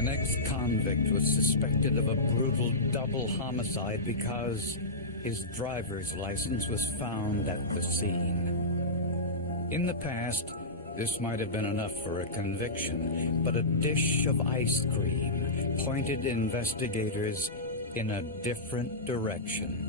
An ex-convict was suspected of a brutal double homicide because his driver's license was found at the scene. In the past, this might have been enough for a conviction, but a dish of ice cream pointed investigators in a different direction.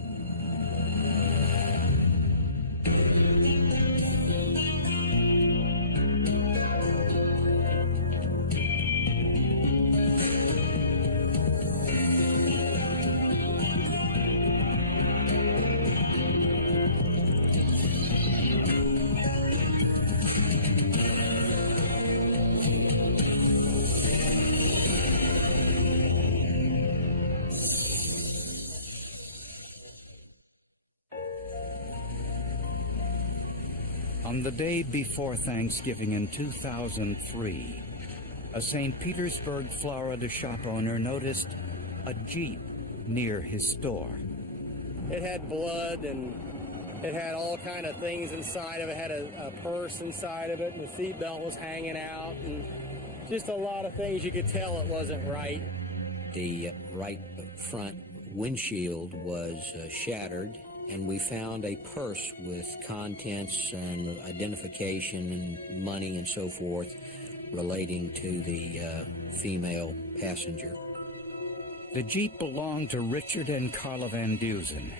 On the day before Thanksgiving in 2003, a St. Petersburg, Florida shop owner noticed a Jeep near his store. It had blood and it had all kind of things inside of it. It had a purse inside of it, and the seatbelt was hanging out, and just a lot of things you could tell it wasn't right. The right front windshield was shattered, and we found a purse with contents and identification and money and so forth relating to the female passenger. The Jeep belonged to Richard and Carla Van Dusen.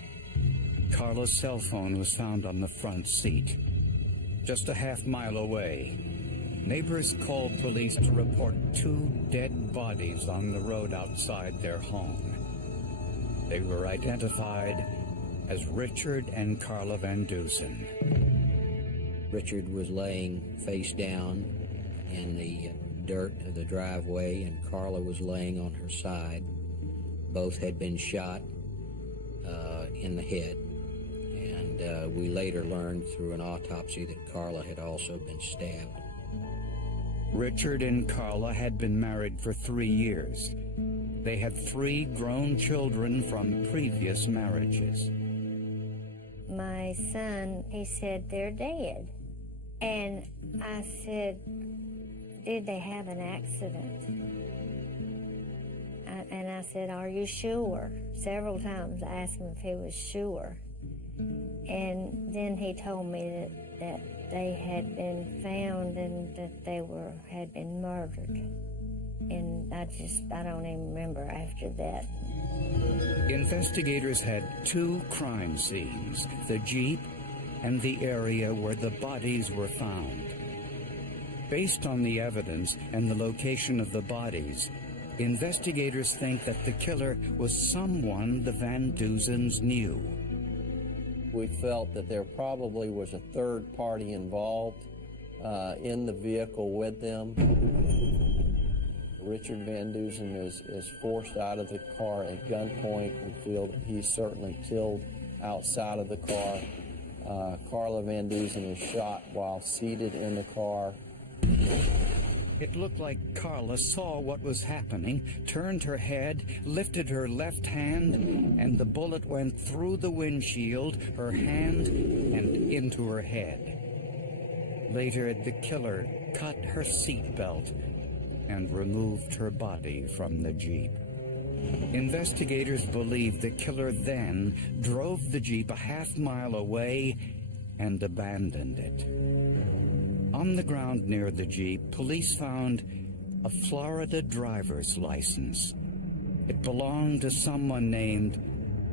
Carla's cell phone was found on the front seat. Just a half-mile away, neighbors called police to report 2 dead bodies on the road outside their home. They were identified as Richard and Carla Van Dusen. Richard was laying face down in the dirt of the driveway, and Carla was laying on her side. Both had been shot in the head, and we later learned through an autopsy that Carla had also been stabbed. Richard and Carla had been married for 3 years. They had 3 grown children from previous marriages. My son, he said, they're dead. And I said, did they have an accident? And I said, are you sure? Several times I asked him if he was sure. And then he told me that they had been found and that they had been murdered. And I don't even remember after that. Investigators had 2 crime scenes, the Jeep and the area where the bodies were found. Based on the evidence and the location of the bodies, investigators think that the killer was someone the Van Dusens knew. We felt that there probably was a third party involved in the vehicle with them. Richard Van Dusen is forced out of the car at gunpoint. We feel that he's certainly killed outside of the car. Carla Van Dusen is shot while seated in the car. It looked like Carla saw what was happening, turned her head, lifted her left hand, and the bullet went through the windshield, her hand, and into her head. Later, the killer cut her seatbelt and removed her body from the Jeep. Investigators believe the killer then drove the Jeep a half-mile away and abandoned it. On the ground near the Jeep, police found a Florida driver's license. It belonged to someone named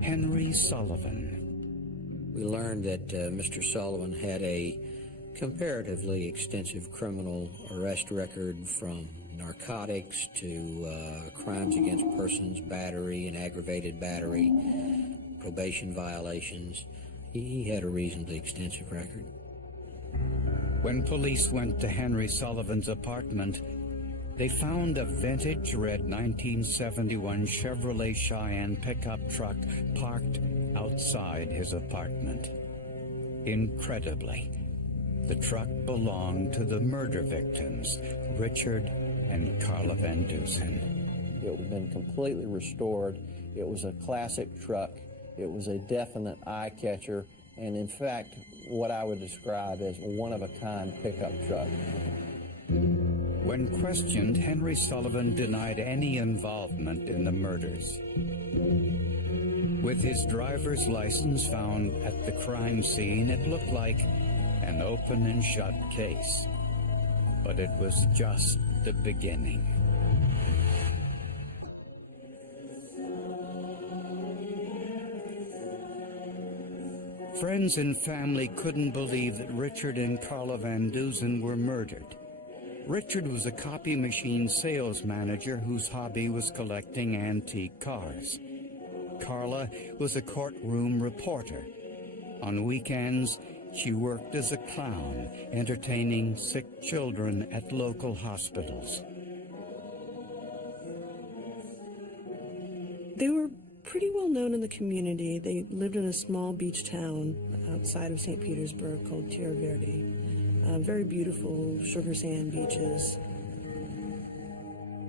Henry Sullivan. We learned that Mr. Sullivan had a comparatively extensive criminal arrest record, from narcotics to crimes against persons, battery and aggravated battery, probation violations. He had a reasonably extensive record. When police went to Henry Sullivan's apartment, they found a vintage red 1971 Chevrolet Cheyenne pickup truck parked outside his apartment. Incredibly, the truck belonged to the murder victims, Richard and Carla Van Dusen. It had been completely restored. It was a classic truck. It was a definite eye-catcher, and in fact, what I would describe as one-of-a-kind pickup truck. When When questioned, Henry Sullivan denied any involvement in the murders. With his driver's license found at the crime scene, it looked like an open and shut case. But it was just the beginning. Friends and family couldn't believe that Richard and Carla Van Dusen were murdered. Richard was a copy machine sales manager whose hobby was collecting antique cars. Carla was a courtroom reporter. On weekends, she worked as a clown, entertaining sick children at local hospitals. They were pretty well known in the community. They lived in a small beach town outside of St. Petersburg called Tierra Verde. Very beautiful sugar sand beaches.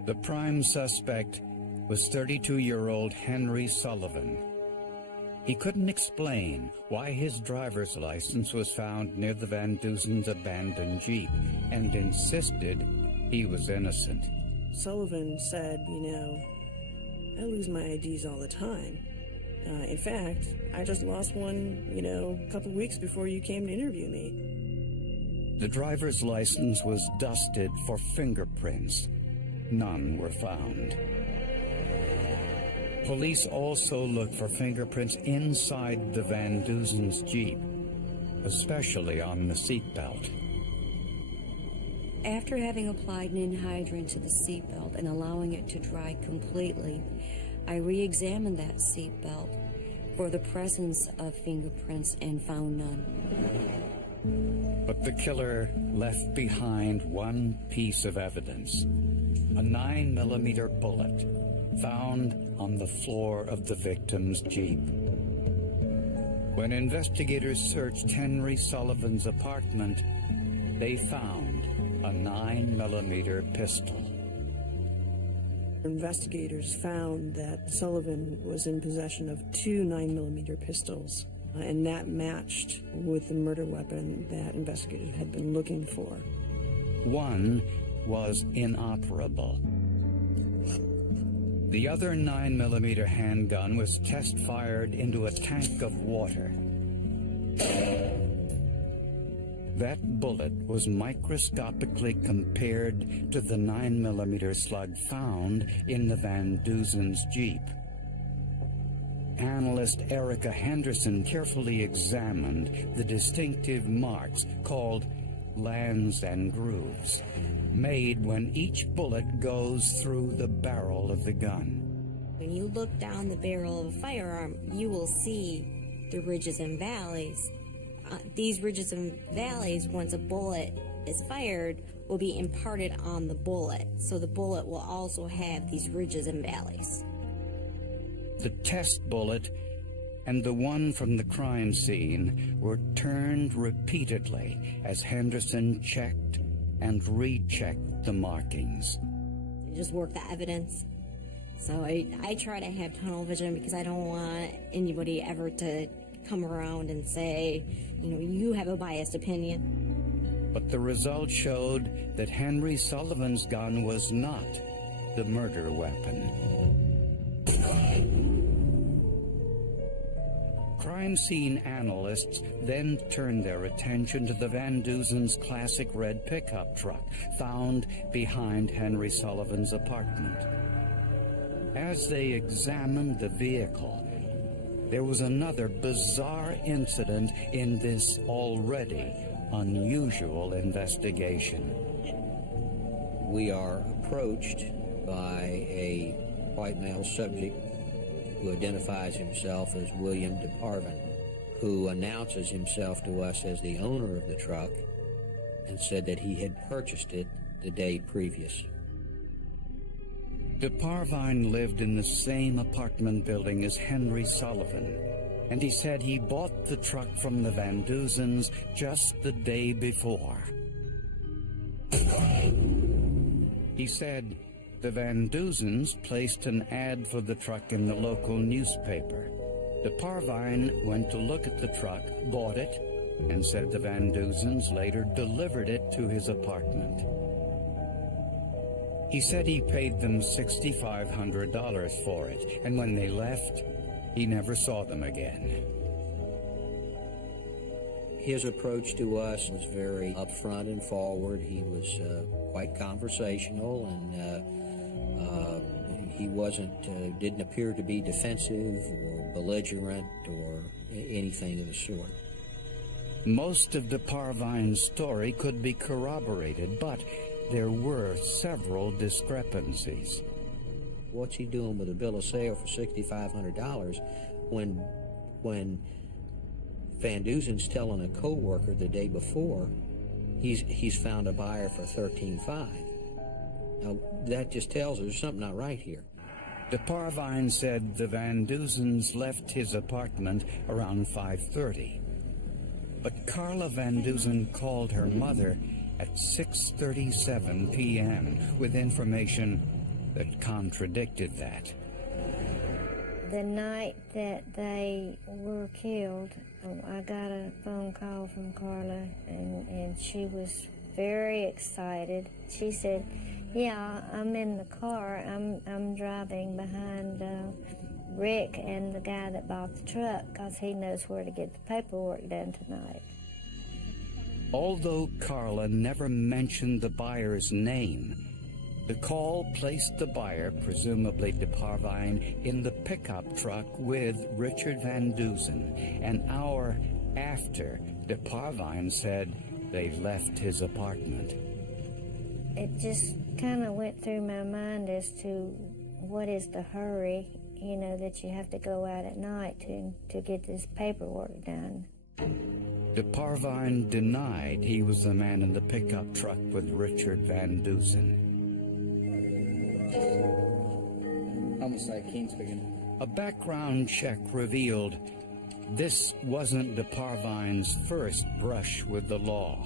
The prime suspect was 32-year-old Henry Sullivan. He couldn't explain why his driver's license was found near the Van Dusen's abandoned Jeep and insisted he was innocent. Sullivan said, I lose my IDs all the time. In fact, I just lost one, a couple weeks before you came to interview me. The driver's license was dusted for fingerprints. None were found. Police also looked for fingerprints inside the Van Dusen's Jeep, especially on the seatbelt. After having applied an anhydrous to the seatbelt and allowing it to dry completely, I re-examined that seatbelt for the presence of fingerprints and found none. But the killer left behind one piece of evidence, a 9mm bullet found on the floor of the victim's Jeep. When investigators searched Henry Sullivan's apartment, they found a 9mm pistol. Investigators found that Sullivan was in possession of 2 9mm pistols, and that matched with the murder weapon that investigators had been looking for. One was inoperable. The other 9mm handgun was test-fired into a tank of water. That bullet was microscopically compared to the 9mm slug found in the Van Dusen's Jeep. Analyst Erica Henderson carefully examined the distinctive marks called lands and grooves, made when each bullet goes through the barrel of the gun. When you look down the barrel of a firearm, you will see the ridges and valleys. These ridges and valleys, once a bullet is fired, will be imparted on the bullet. So the bullet will also have these ridges and valleys. The test bullet and the one from the crime scene were turned repeatedly as Henderson checked and rechecked the markings. Just work the evidence. So I try to have tunnel vision because I don't want anybody ever to come around and say, you have a biased opinion. But the results showed that Henry Sullivan's gun was not the murder weapon. Crime scene analysts then turned their attention to the Van Dusen's classic red pickup truck found behind Henry Sullivan's apartment. As they examined the vehicle, there was another bizarre incident in this already unusual investigation. We are approached by a white male subject who identifies himself as William DeParvin, who announces himself to us as the owner of the truck and said that he had purchased it the day previous. DeParvin lived in the same apartment building as Henry Sullivan, and he said he bought the truck from the Van Dusens just the day before. He said the Van Dusens placed an ad for the truck in the local newspaper. DeParvin went to look at the truck, bought it, and said the Van Dusens later delivered it to his apartment. He said he paid them $6,500 for it, and when they left, he never saw them again. His approach to us was very upfront and forward. He was quite conversational, and he didn't appear to be defensive or belligerent or anything of the sort. Most of DeParvine's story could be corroborated, but there were several discrepancies. What's he doing with a bill of sale for $6,500 when Van Duzen's telling a co-worker the day before he's found a buyer for $13,500? Now, that just tells us there's something not right here. DeParvine said the Van Duzens left his apartment around 5:30. But Carla Van Duzen called her mother at 6:37 p.m. with information that contradicted that. The night that they were killed, I got a phone call from Carla, and she was very excited. She said, "Yeah, I'm in the car. I'm driving behind Rick and the guy that bought the truck, because he knows where to get the paperwork done tonight." Although Carla never mentioned the buyer's name, the call placed the buyer, presumably DeParvine, in the pickup truck with Richard Van Duzen, an hour after DeParvine said they left his apartment. It just kind of went through my mind as to what is the hurry, that you have to go out at night to get this paperwork done. DeParvine denied he was the man in the pickup truck with Richard Van Duzen. Homicide, Keen speaking. A background check revealed this wasn't DeParvine's first brush with the law.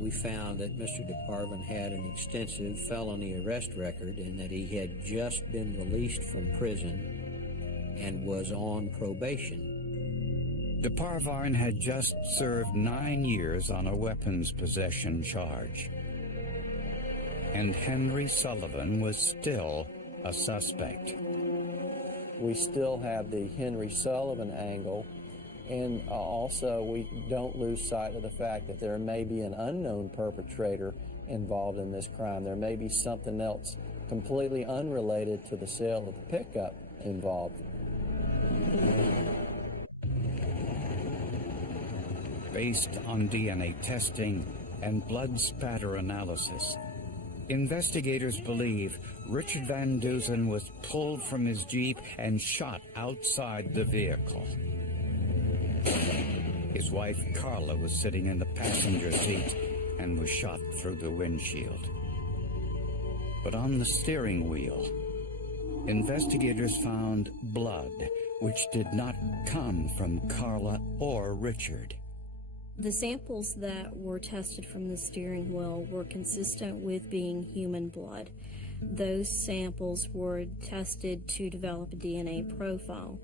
We found that Mr. DeParvine had an extensive felony arrest record and that he had just been released from prison and was on probation. DeParvine had just served 9 years on a weapons possession charge. And Henry Sullivan was still a suspect. We still have the Henry Sullivan angle, and also we don't lose sight of the fact that there may be an unknown perpetrator involved in this crime. There may be something else completely unrelated to the sale of the pickup involved. Based on DNA testing and blood spatter analysis, investigators believe Richard Van Duzen was pulled from his Jeep and shot outside the vehicle. His wife, Carla, was sitting in the passenger seat and was shot through the windshield. But on the steering wheel, investigators found blood, which did not come from Carla or Richard. The samples that were tested from the steering wheel were consistent with being human blood. Those samples were tested to develop a DNA profile.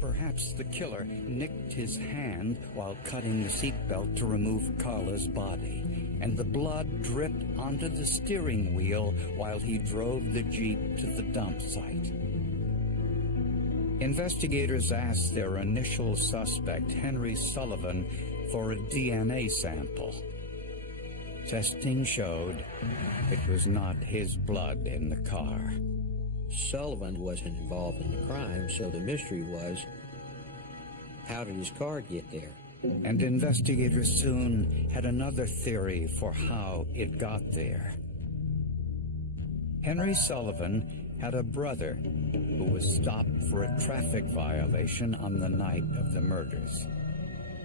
Perhaps the killer nicked his hand while cutting the seatbelt to remove Carla's body, and the blood dripped onto the steering wheel while he drove the Jeep to the dump site. Investigators asked their initial suspect, Henry Sullivan, for a DNA sample. Testing showed it was not his blood in the car. Sullivan wasn't involved in the crime, so the mystery was, how did his car get there? And investigators soon had another theory for how it got there. Henry Sullivan had a brother who was stopped for a traffic violation on the night of the murders.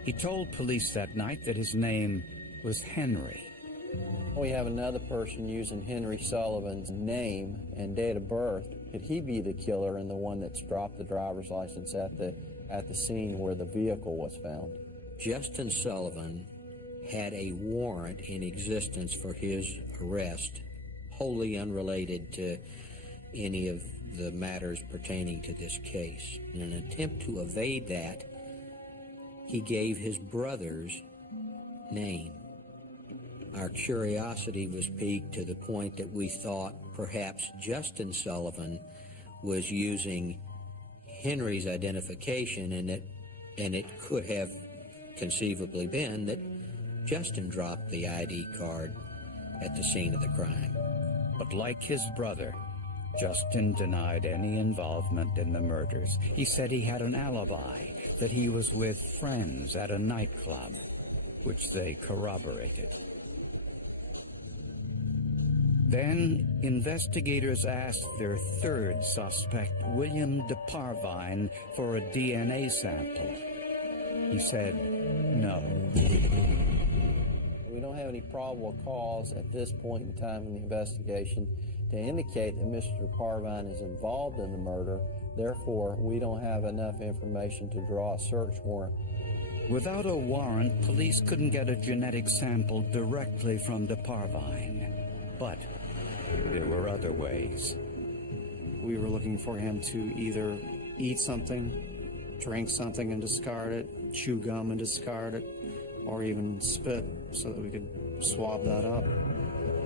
He told police that night that his name was Henry. We have another person using Henry Sullivan's name and date of birth. Could he be the killer and the one that's dropped the driver's license at the scene where the vehicle was found? Justin Sullivan had a warrant in existence for his arrest, wholly unrelated to any of the matters pertaining to this case. In an attempt to evade that, he gave his brother's name. Our curiosity was piqued to the point that we thought perhaps Justin Sullivan was using Henry's identification, and it could have conceivably been that Justin dropped the ID card at the scene of the crime. But like his brother, Justin denied any involvement in the murders. He said he had an alibi, that he was with friends at a nightclub, which they corroborated. Then, investigators asked their third suspect, William DeParvine, for a DNA sample. He said no. We don't have any probable cause at this point in time in the investigation to indicate that Mr. DeParvine is involved in the murder. Therefore, we don't have enough information to draw a search warrant. Without a warrant, police couldn't get a genetic sample directly from DeParvine. But there were other ways. We were looking for him to either eat something, drink something and discard it, chew gum and discard it, or even spit so that we could swab that up.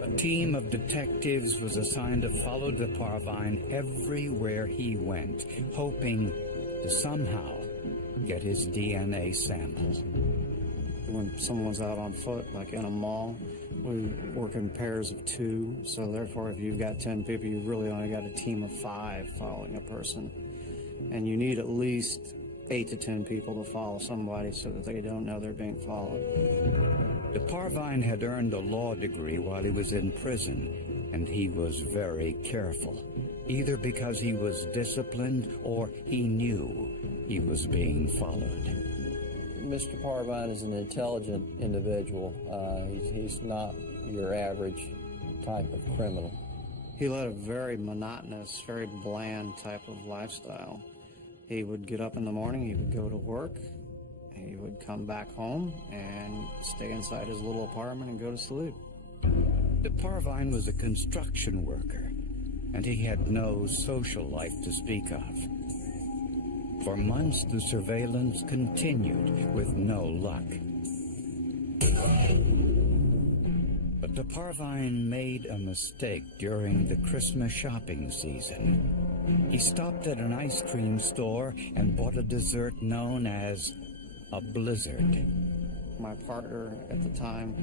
A team of detectives was assigned to follow DeParvine everywhere he went, hoping to somehow get his DNA sample. When someone's out on foot, like in a mall, we work in pairs of 2, so therefore if you've got 10 people, you've really only got a team of 5 following a person. And you need at least 8 to 10 people to follow somebody so that they don't know they're being followed. DeParvine had earned a law degree while he was in prison, and he was very careful, either because he was disciplined or he knew he was being followed. Mr. Parvine is an intelligent individual. He's not your average type of criminal. He led a very monotonous, very bland type of lifestyle. He would get up in the morning, he would go to work, he would come back home and stay inside his little apartment and go to sleep. DeParvine was a construction worker, and he had no social life to speak of. For months, the surveillance continued with no luck. But DeParvine made a mistake during the Christmas shopping season. He stopped at an ice cream store and bought a dessert known as a blizzard. My partner at the time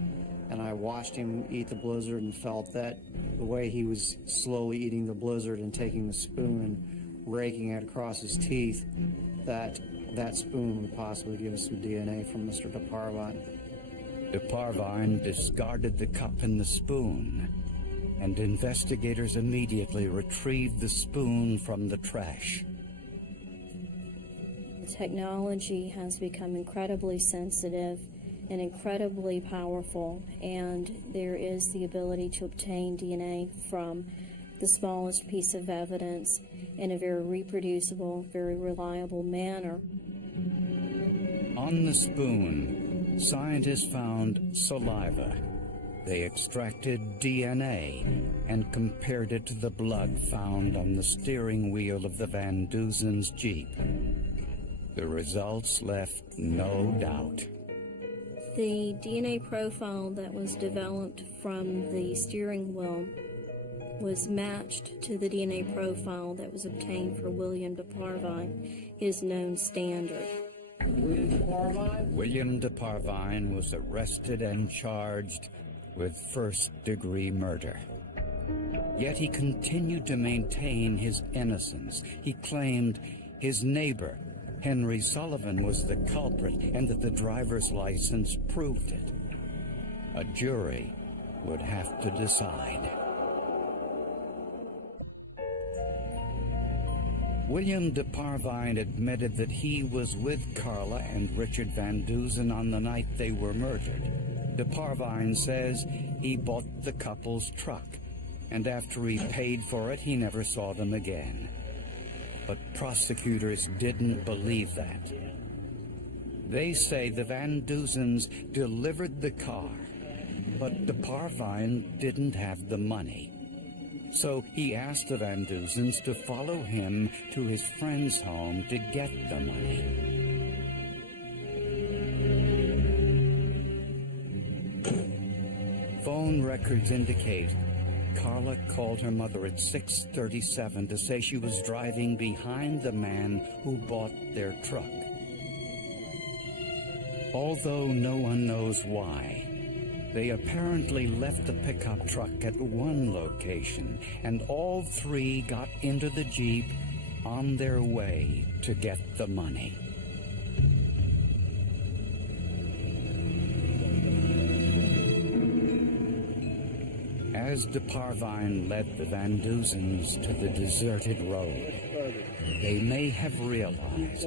and I watched him eat the blizzard and felt that the way he was slowly eating the blizzard and taking the spoon and raking it across his teeth, that spoon would possibly give us some DNA from Mr. DeParvine. DeParvine discarded the cup and the spoon, and investigators immediately retrieved the spoon from the trash. Technology has become incredibly sensitive and incredibly powerful, and there is the ability to obtain DNA from the smallest piece of evidence in a very reproducible, very reliable manner. On the spoon, scientists found saliva. They extracted DNA and compared it to the blood found on the steering wheel of the Van Duzen's Jeep. The results left no doubt. The DNA profile that was developed from the steering wheel was matched to the DNA profile that was obtained for William DeParvine, his known standard. William DeParvine was arrested and charged with first-degree murder. Yet he continued to maintain his innocence. He claimed his neighbor, Henry Sullivan, was the culprit and that the driver's license proved it. A jury would have to decide. William DeParvine admitted that he was with Carla and Richard Van Duzen on the night they were murdered. DeParvine says he bought the couple's truck, and after he paid for it, he never saw them again. But prosecutors didn't believe that. They say the Van Duzens delivered the car, but DeParvine didn't have the money. So he asked the Van Duzens to follow him to his friend's home to get the money. records indicate Carla called her mother at 6:37 to say she was driving behind the man who bought their truck. Although no one knows why, they apparently left the pickup truck at one location, and all three got into the Jeep on their way to get the money. As de Parvine led the Van Duzens to the deserted road, they may have realized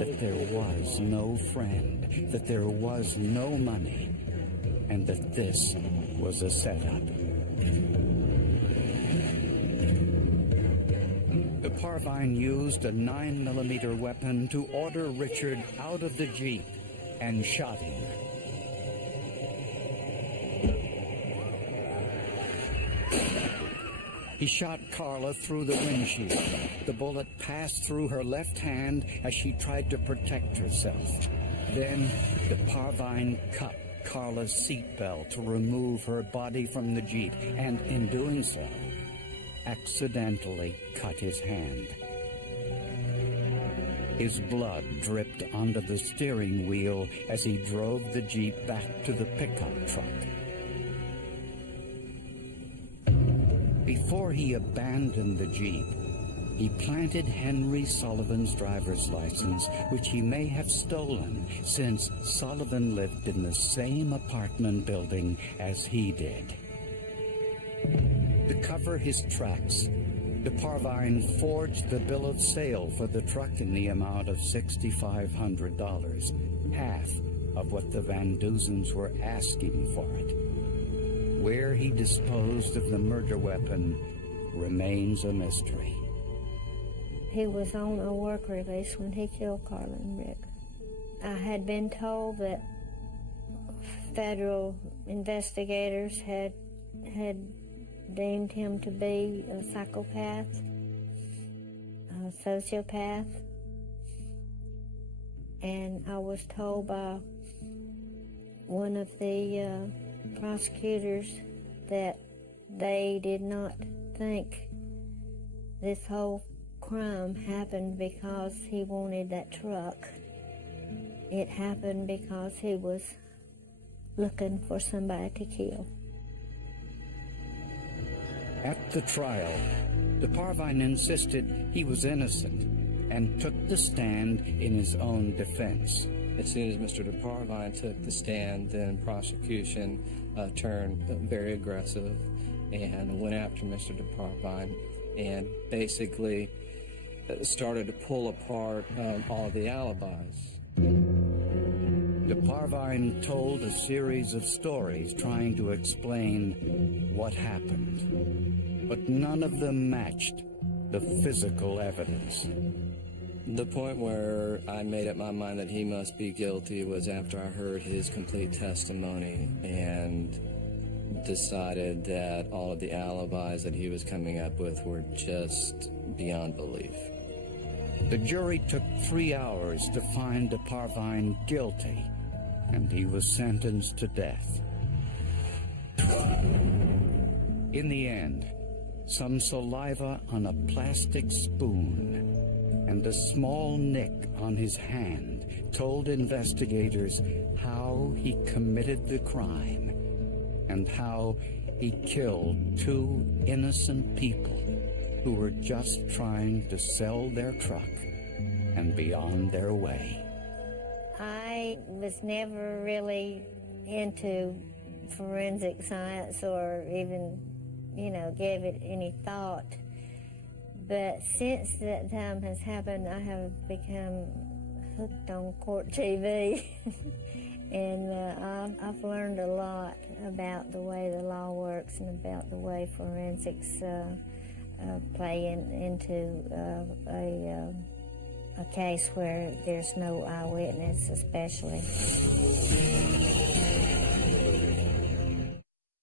that there was no friend, that there was no money, and that this was a setup. De Parvine used a 9mm weapon to order Richard out of the Jeep and shot him. He shot Carla through the windshield. The bullet passed through her left hand as she tried to protect herself. Then de Parvine cut Carla's seatbelt to remove her body from the Jeep, and in doing so, accidentally cut his hand. His blood dripped onto the steering wheel as he drove the Jeep back to the pickup truck. Before he abandoned the Jeep, he planted Henry Sullivan's driver's license, which he may have stolen since Sullivan lived in the same apartment building as he did. To cover his tracks, de Parvine forged the bill of sale for the truck in the amount of $6,500, half of what the Van Duzens were asking for it. Where he disposed of the murder weapon remains a mystery. He was on a work release when he killed Carla and Rick. I had been told that federal investigators had deemed him to be a psychopath, a sociopath, and I was told by one of the prosecutors that they did not think this whole crime happened because he wanted that truck. It happened because he was looking for somebody to kill. At the trial, de Parvine insisted he was innocent and took the stand in his own defense. As soon as Mr. de Parvine took the stand, then prosecution turned very aggressive and went after Mr. de Parvine and basically started to pull apart all of the alibis. De Parvine told a series of stories trying to explain what happened, but none of them matched the physical evidence. The point where I made up my mind that he must be guilty was after I heard his complete testimony and decided that all of the alibis that he was coming up with were just beyond belief. The jury took 3 hours to find de Parvine guilty, and he was sentenced to death. In the end, some saliva on a plastic spoon and a small nick on his hand told investigators how he committed the crime and how he killed 2 innocent people who were just trying to sell their truck and be on their way. I was never really into forensic science or even, gave it any thought. But since that time has happened, I have become hooked on court TV. And I've learned a lot about the way the law works and about the way forensics play into a case where there's no eyewitness, especially.